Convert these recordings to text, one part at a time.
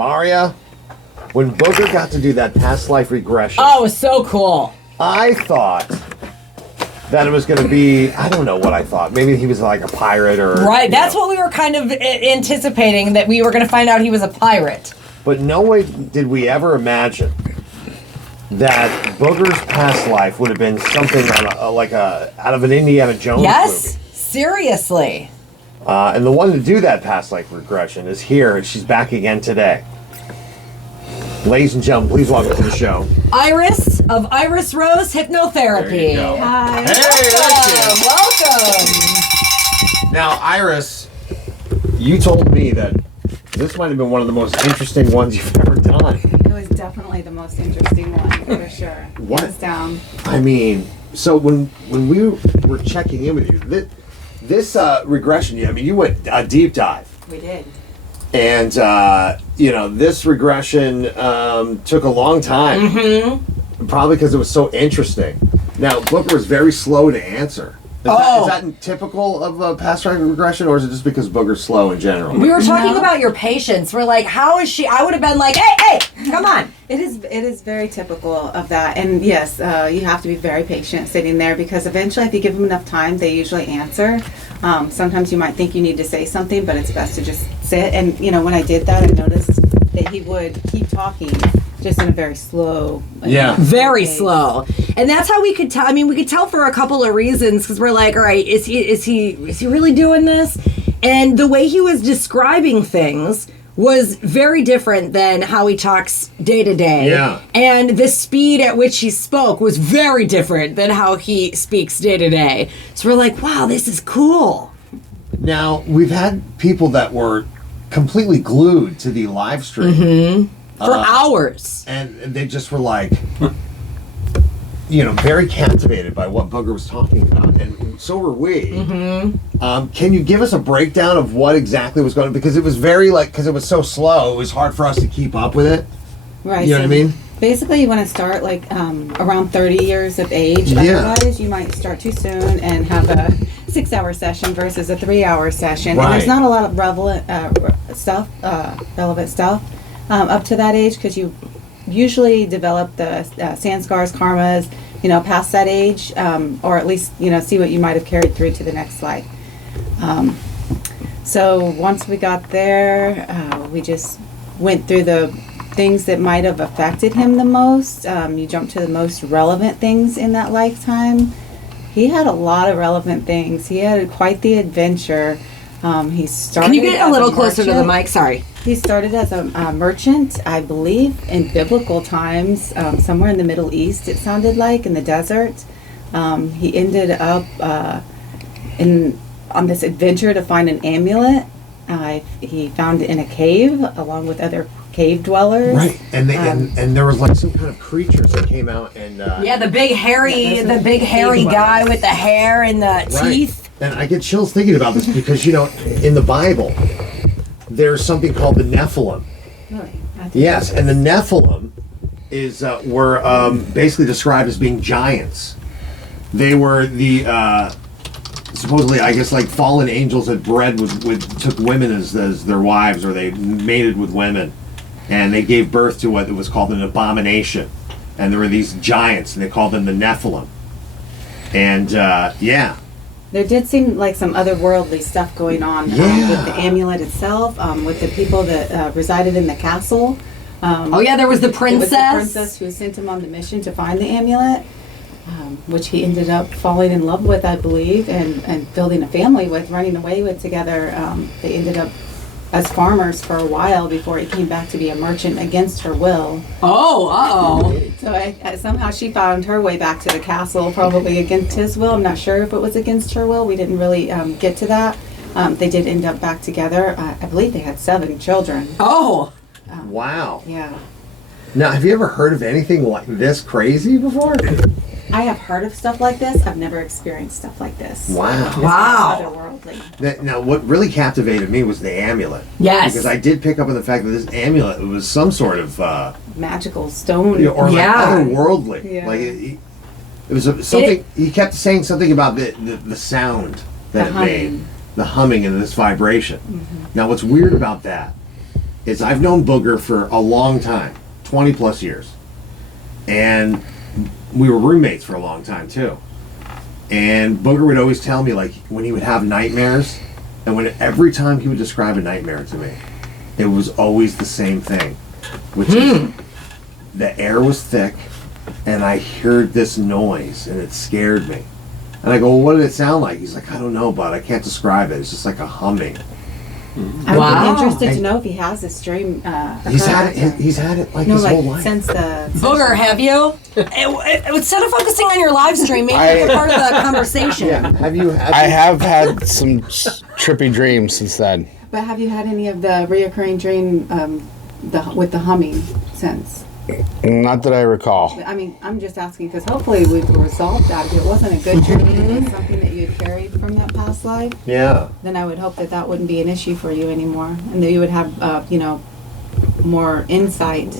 Maria, when Booker got to do that past life regression. Oh, it was so cool. I thought that it was going to be, I don't know what I thought. Maybe he was like a pirate or... Right, that's what we were kind of anticipating, that we were going to find out he was a pirate. But no way did we ever imagine that Booger's past life would have been something on out of an Indiana Jones Yes, movie. seriously. And the one to do that past life regression is here, and she's back again today. Ladies and gentlemen, please welcome to the show. Iris of Iris Rose Hypnotherapy. There you go. Hi. Hey, welcome. Now, Iris, you told me that this might have been one of the most interesting ones you've ever done. It was definitely the most interesting one, for sure. What? Hands down. I mean, so when we were checking in with you, this regression, I mean, you went a deep dive. We did. And, this regression took a long time. Mm-hmm. Probably because it was so interesting. Now, Booker was very slow to answer. Is that typical of a past life regression, or is it just because Booger's slow in general? We were talking about your patience. We're like, how is she? I would have been like, hey, come on. It is very typical of that. And yes, you have to be very patient sitting there, because eventually if you give them enough time, they usually answer. Sometimes you might think you need to say something, but it's best to just sit. And, when I did that, I noticed that he would keep talking just in a very slow. Very slow. And that's how we could tell. I mean, we could tell for a couple of reasons, because we're like, all right, is he really doing this? And the way he was describing things was very different than how he talks day to day. Yeah. And the speed at which he spoke was very different than how he speaks day to day. So we're like, wow, this is cool. Now, we've had people that were completely glued to the live stream. Mm-hmm. For hours. And they just were like, very captivated by what Booger was talking about. And so were we. Mm-hmm. Can you give us a breakdown of what exactly was going on? Because it was because it was so slow, it was hard for us to keep up with it. Right. You know what I mean? Basically, you want to start around 30 years of age. Yeah. Otherwise, you might start too soon and have a 6-hour session versus a 3-hour session. Right. And there's not a lot of relevant stuff up to that age, because you usually develop the sand scars, karmas, past that age, or at least, see what you might have carried through to the next life. So once we got there, we just went through the things that might have affected him the most. You jump to the most relevant things in that lifetime. He had a lot of relevant things. He had quite the adventure. He started. Can you get a little closer to the mic? Sorry. He started as a merchant, I believe, in biblical times, somewhere in the Middle East, it sounded like, in the desert. He ended up on this adventure to find an amulet. He found it in a cave, along with other cave dwellers. Right, and there was like some kind of creatures that came out and... the big hairy guy with the hair and the teeth. And I get chills thinking about this because, in the Bible, there's something called the Nephilim. Really? Yes, and the Nephilim were basically described as being giants. They were the supposedly, I guess, like fallen angels that took women as their wives, or they mated with women, and they gave birth to what was called an abomination. And there were these giants, and they called them the Nephilim. And there did seem like some otherworldly stuff going on with the amulet itself, with the people that resided in the castle. There was the princess. It was the princess who sent him on the mission to find the amulet, which he ended up falling in love with, I believe, and building a family with, running away with together. They ended up as farmers for a while before he came back to be a merchant against her will. So somehow she found her way back to the castle, probably against his will. I'm not sure if it was against her will. We didn't really get to that. They did end up back together. I believe they had 7 children. Wow. Yeah. Now, have you ever heard of anything like this crazy before? I have heard of stuff like this. I've never experienced stuff like this. Wow. Otherworldly. Now, what really captivated me was the amulet. Yes. Because I did pick up on the fact that this amulet was some sort of... magical stone. Or like otherworldly. Yeah. Like it was something... He kept saying something about the sound that it made. The humming and this vibration. Mm-hmm. Now, what's weird about that is I've known Booger for a long time, 20 plus years. And we were roommates for a long time too. And Booger would always tell me, like, when he would have nightmares, and every time he would describe a nightmare to me, it was always the same thing, which is the air was thick, and I heard this noise, and it scared me. And I go, well, what did it sound like? He's like, I don't know, bud. I can't describe it. It's just like a humming. I would be interested to know if he has this dream. He's had it like his whole life. Since the Booger, have you? Instead of focusing on your live stream, maybe you're part of the conversation. Yeah. I have had some trippy dreams since then. But have you had any of the reoccurring dream with the humming since? Not that I recall. I mean, I'm just asking because hopefully we've resolved that. If it wasn't a good dream, and it's something that you had carried from that past life, Yeah. then I would hope that that wouldn't be an issue for you anymore, and that you would have, more insight.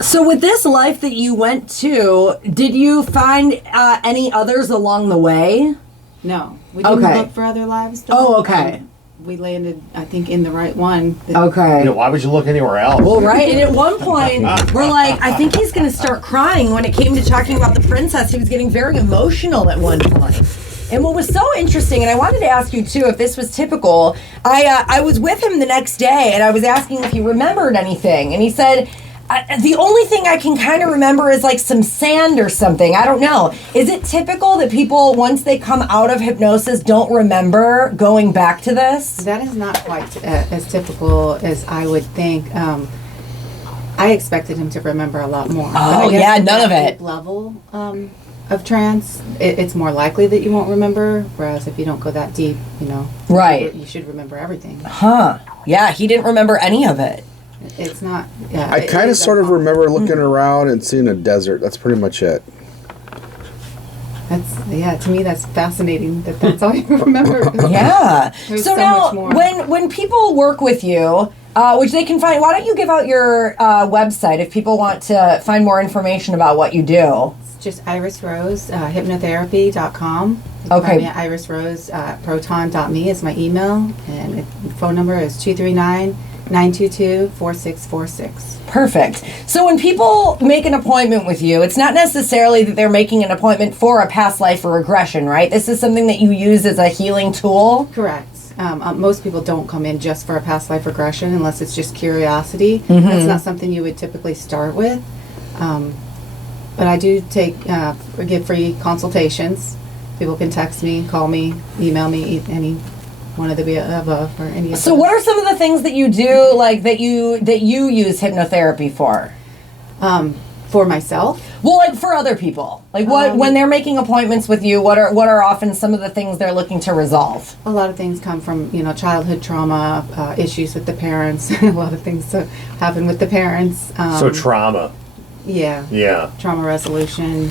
So with this life that you went to, did you find any others along the way? No, we didn't Okay. look for other lives. Oh, okay. We landed, I think, in the right one. Okay. Why would you look anywhere else? Well, right. And at one point, we're like, I think he's going to start crying when it came to talking about the princess. He was getting very emotional at one point. And what was so interesting, and I wanted to ask you too, if this was typical, I was with him the next day, and I was asking if he remembered anything. And he said, the only thing I can kind of remember is like some sand or something. I don't know. Is it typical that people, once they come out of hypnosis, don't remember going back to this? That is not quite as typical as I would think. I expected him to remember a lot more. Oh, yeah, none of it. Level of trance, it's more likely that you won't remember. Whereas if you don't go that deep, Right. you should remember everything. Huh. Yeah, he didn't remember any of it. It's not. Yeah, I kind of sort of remember looking around and seeing a desert. That's pretty much it. To me that's fascinating that's all you remember. Yeah. There's So so now, much more. when people work with you, which they can find, why don't you give out your website if people want to find more information about what you do? It's just Iris Rose, hypnotherapy.com. You can Okay. find me at Iris Rose, proton.me is my email, and phone number is 239-922-4646. Perfect. So when people make an appointment with you, it's not necessarily that they're making an appointment for a past life or regression, right? This is something that you use as a healing tool. Correct. Most people don't come in just for a past life regression unless it's just curiosity. That's not something you would typically start with. But I do give free consultations. People can text me, call me, email me, any one of the above or any of So those. what are some of the things that you do, like that you use hypnotherapy for? For myself? Well, like for other people, like when they're making appointments with you, what are often some of the things they're looking to resolve? A lot of things come from, childhood trauma, issues with the parents. A lot of things happen with the parents. So trauma. Yeah. Yeah. Trauma resolution.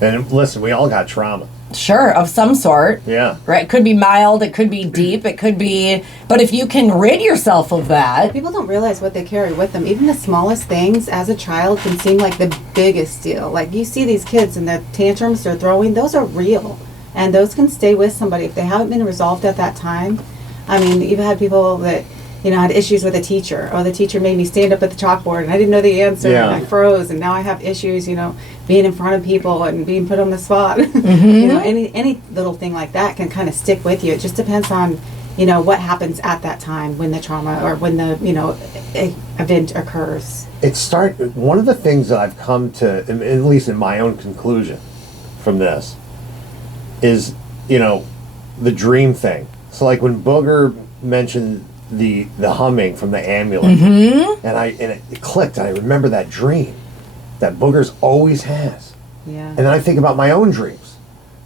And listen, we all got trauma. Sure, of some sort. Yeah. Right. It could be mild. It could be deep. It could be. But if you can rid yourself of that, People don't realize what they carry with them. Even the smallest things as a child can seem like the biggest deal. Like you see these kids and the tantrums they're throwing, those are real. And those can stay with somebody if they haven't been resolved at that time. I mean, you've had people that, had issues with a teacher. Oh, the teacher made me stand up at the chalkboard and I didn't know the answer Yeah. and I froze and now I have issues, being in front of people and being put on the spot. Any little thing like that can kind of stick with you. It just depends on, what happens at that time when the trauma or when the, event occurs. One of the things that I've come to, at least in my own conclusion from this, is, the dream thing. So like when Booger mentioned the humming from the amulet, and it clicked, and I remember that dream that Booger's always has. Yeah. And then I think about my own dreams,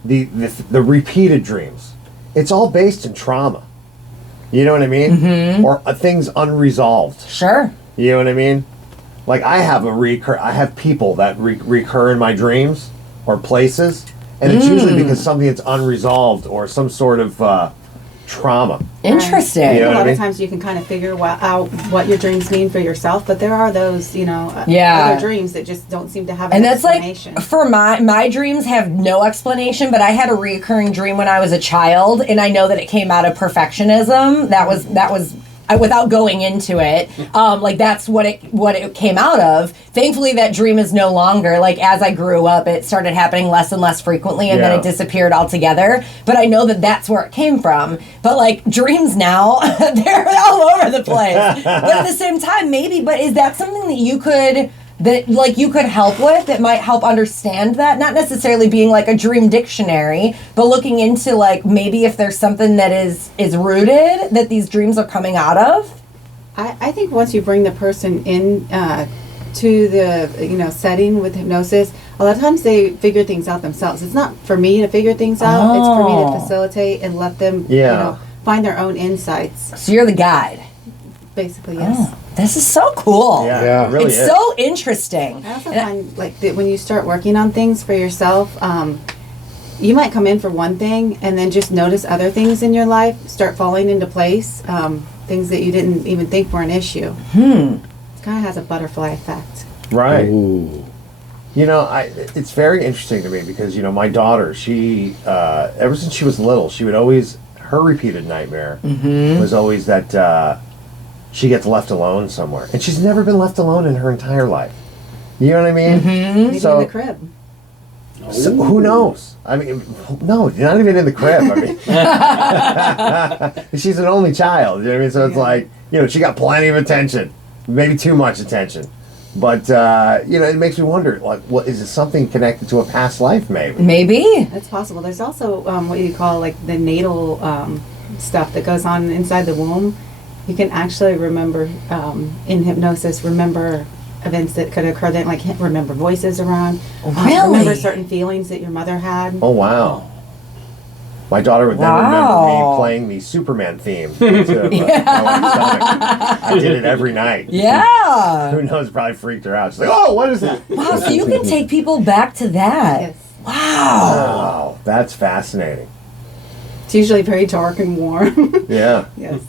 the repeated dreams. It's all based in trauma. You know what I mean? Or things unresolved. sure. You know what I mean? Like I have people that recur in my dreams or places, and it's usually because something that's unresolved or some sort of trauma. Interesting. Yeah. A what I lot mean? of times you can kind of figure out what your dreams mean for yourself, but there are those, Yeah. other dreams that just don't seem to have an And that's like explanation. for my dreams have no explanation, but I had a recurring dream when I was a child, and I know that it came out of perfectionism. That was without going into it, like that's what it came out of. Thankfully, that dream is no longer. Like as I grew up, it started happening less and less frequently, and then it disappeared altogether. But I know that that's where it came from. But like dreams now, they're all over the place. But at the same time, maybe. But is that something that you could help with, that might help understand that? Not necessarily being like a dream dictionary, but looking into like maybe if there's something that is rooted that these dreams are coming out of. I think once you bring the person in to the setting with hypnosis, a lot of times they figure things out themselves. It's not for me to figure things out. It's for me to facilitate and let them find their own insights. So you're the guide. Basically, yes. This is so cool. Yeah, it really it's is. so interesting. I also find like that when you start working on things for yourself, you might come in for one thing and then just notice other things in your life start falling into place, things that you didn't even think were an issue. It kind of has a butterfly effect. Right. Ooh. It's very interesting to me because, my daughter, she, ever since she was little, she would always, her repeated nightmare was always that she gets left alone somewhere. And she's never been left alone in her entire life. You know what I mean? Maybe in the crib. So who knows? I mean, no, not even in the crib. I mean, she's an only child. You know what I mean? So it's like, she got plenty of attention, maybe too much attention. But, it makes me wonder, like, what is it something connected to a past life, maybe? Maybe. That's possible. There's also what you call, like, the natal stuff that goes on inside the womb. You can actually remember, in hypnosis, remember events that could occur then, like remember voices around. Really? Remember certain feelings that your mother had. Oh, wow. My daughter would then remember me playing the Superman theme. I did it every night. Yeah. Who knows? Probably freaked her out. She's like, "Oh, what is that?" Wow, so you can take people back to that. Yes. Wow. Wow, that's fascinating. It's usually very dark and warm. Yeah. Yes.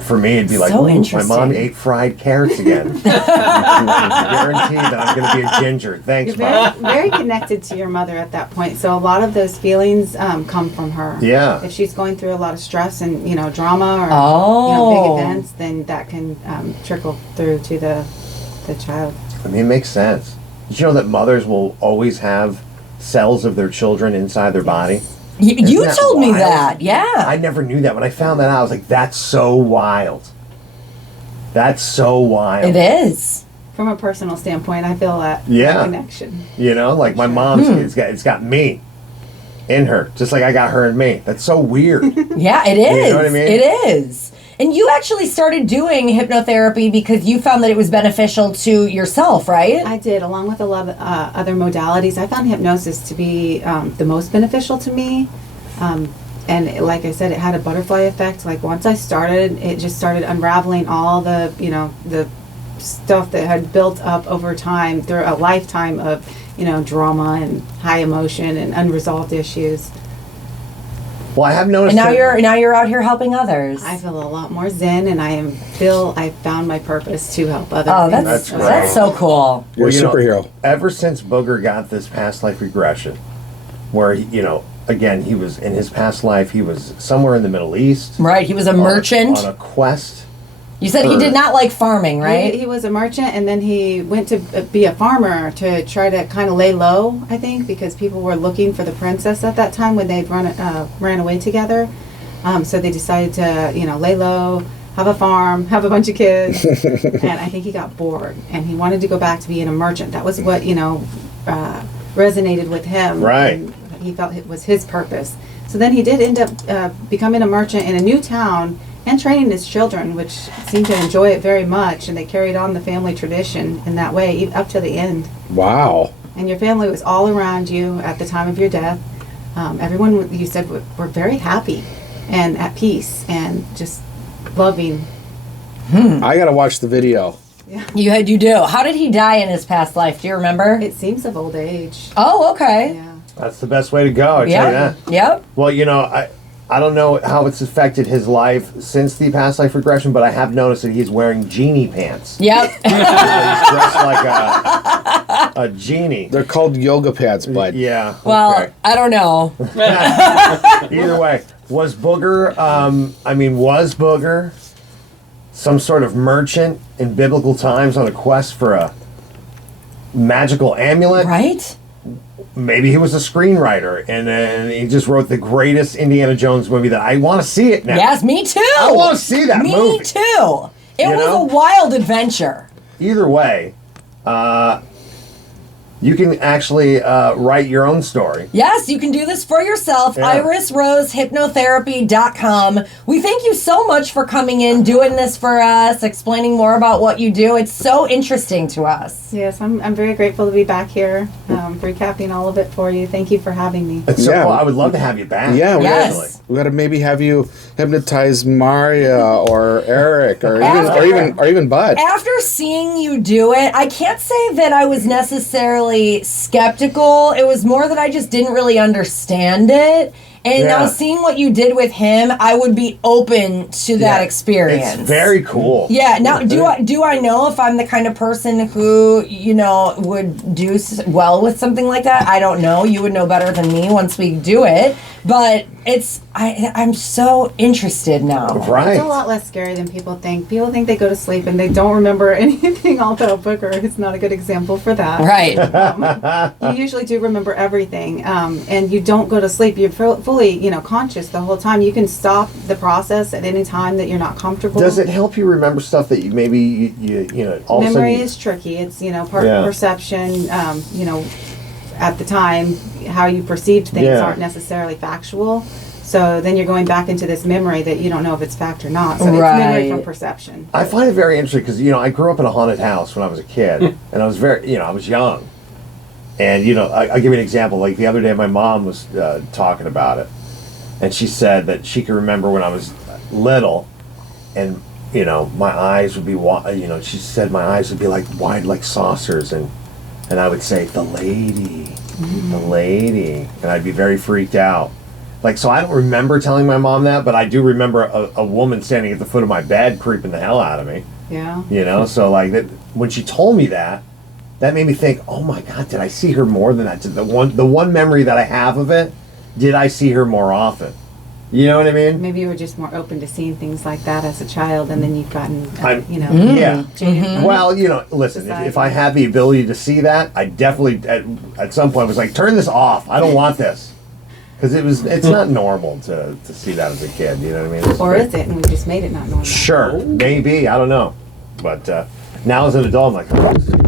For me, it'd be like, So "Ooh, my interesting. mom ate fried carrots again." Guaranteed that I'm going to be a ginger. Thanks, You're Mom. very connected to your mother at that point. So a lot of those feelings come from her. Yeah. If she's going through a lot of stress and, drama or, big events, then that can trickle through to the child. I mean, it makes sense. Did you know that mothers will always have cells of their children inside their body? You that told me wild? that, yeah. I never knew that. When I found that out, I was like, that's so wild. That's so wild. It is. From a personal standpoint, I feel that connection. Like my mom's, it's got me in her, just like I got her in me. That's so weird. Yeah, it is. You know what I mean? It is. And you actually started doing hypnotherapy because you found that it was beneficial to yourself, right? I did, along with a lot of other modalities. I found hypnosis to be the most beneficial to me. And like I said, it had a butterfly effect. Like once I started, it just started unraveling all the, the stuff that had built up over time through a lifetime of, drama and high emotion and unresolved issues. Well, I have noticed. And now you're out here helping others. I feel a lot more zen, and I found my purpose to help others. Oh, That's great. that's so cool. You're a superhero. Ever since Booger got this past life regression, where again, he was in his past life, he was somewhere in the Middle East. Right, he was a merchant. On a quest. You said he did not like farming, right? He was a merchant, and then he went to be a farmer to try to kind of lay low, I think, because people were looking for the princess at that time when they'd ran away together. So they decided to, lay low, have a farm, have a bunch of kids. And I think he got bored, and he wanted to go back to being a merchant. That was what, resonated with him. Right. And he felt it was his purpose. So then he did end up becoming a merchant in a new town and training his children, which seemed to enjoy it very much, and they carried on the family tradition in that way up to the end. Wow. And your family was all around you at the time of your death. Everyone, you said, were very happy and at peace and just loving. I gotta watch the video. You do. How did he die in his past life? Do you remember? It seems of old age. Oh, okay. Yeah. That's the best way to go. I tell you Yeah. that. Yep. Well, I don't know how it's affected his life since the past life regression, but I have noticed that he's wearing genie pants. Yep. He's dressed like a genie. They're called yoga pants, bud. Yeah. Well, okay. I don't know. Either way, was Booger some sort of merchant in biblical times on a quest for a magical amulet. Right? Maybe he was a screenwriter and he just wrote the greatest Indiana Jones movie that I want to see it now. Yes, me too. I want to see that movie. Me too. It was know? a wild adventure. Either way, you can actually write your own story. Yes, you can do this for yourself. Yeah. irisrosehypnotherapy.com. We thank you so much for coming in, doing this for us, explaining more about what you do. It's so interesting to us. Yes, I'm very grateful to be back here, recapping all of it for you. Thank you for having me. It's so Yeah. cool. I would love to have you back. Yeah, Yes. we gotta maybe have you hypnotize Maria or Eric or even Bud. After seeing you do it, I can't say that I was necessarily skeptical. It was more that I just didn't really understand it. And Yeah. now seeing what you did with him, I would be open to that experience. It's very cool. Yeah. Now, do I know if I'm the kind of person who would do well with something like that? I don't know. You would know better than me once we do it. But I'm so interested now. Right. It's a lot less scary than people think. People think they go to sleep and they don't remember anything, although Booker is not a good example for that. Right. You usually do remember everything, and you don't go to sleep. You're fully, conscious the whole time. You can stop the process at any time that you're not comfortable. Does it help you remember stuff that you maybe all of a Memory sudden is tricky. It's Yeah. perception. At the time, how you perceived things Yeah. aren't necessarily factual. So then you're going back into this memory that you don't know if it's fact or not. So it's memory from Right. perception. I find it very interesting because I grew up in a haunted house when I was a kid, and I was I was young, and I'll give you an example. Like the other day, my mom was talking about it, and she said that she could remember when I was little, and my eyes would be she said my eyes would be like wide like saucers, and I would say the lady, and I'd be very freaked out. Like, so I don't remember telling my mom that, but I do remember a woman standing at the foot of my bed creeping the hell out of me. Yeah. So like that, when she told me that made me think, oh my God, did I see her more than that? The one memory that I have of it, did I see her more often? You know what I mean? Maybe you were just more open to seeing things like that as a child, and then you've gotten, Yeah. jaded. Well, listen, if I had the ability to see that, I definitely at some point was like, turn this off. I don't want this. Because it's not normal to see that as a kid, you know what I mean? Or is it? And we just made it not normal. Sure, maybe, I don't know. But now as an adult, I'm like, I don't see that.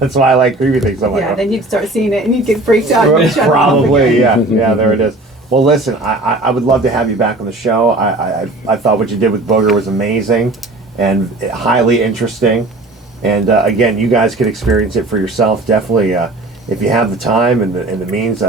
That's why I like creepy things. I'm like, Yeah, then you'd start seeing it and you'd get freaked out. And you'd shut it off probably, again. yeah, there it is. Well, listen, I would love to have you back on the show. I thought what you did with Booger was amazing and highly interesting. And again, you guys could experience it for yourself. Definitely, if you have the time and the means,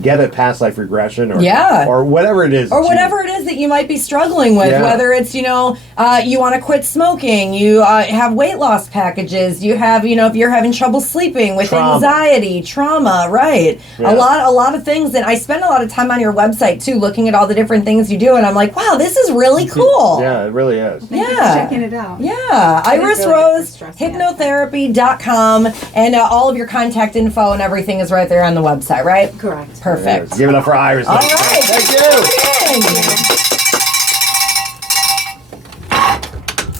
get a past life regression or whatever it is. Or whatever it is that you might be struggling with, whether it's, you want to quit smoking, you have weight loss packages, you have, if you're having trouble sleeping with anxiety, trauma, right? Yeah. A lot of things. And I spend a lot of time on your website too, looking at all the different things you do. And I'm like, wow, this is really cool. Yeah, it really is. Thank you for checking it out. Yeah. It is really good for stress irisrosehypnotherapy.com, and all of your contact info and everything is right there on the website, right? Correct. Perfect. Give it up for Iris. All right. Thank you. Thank you.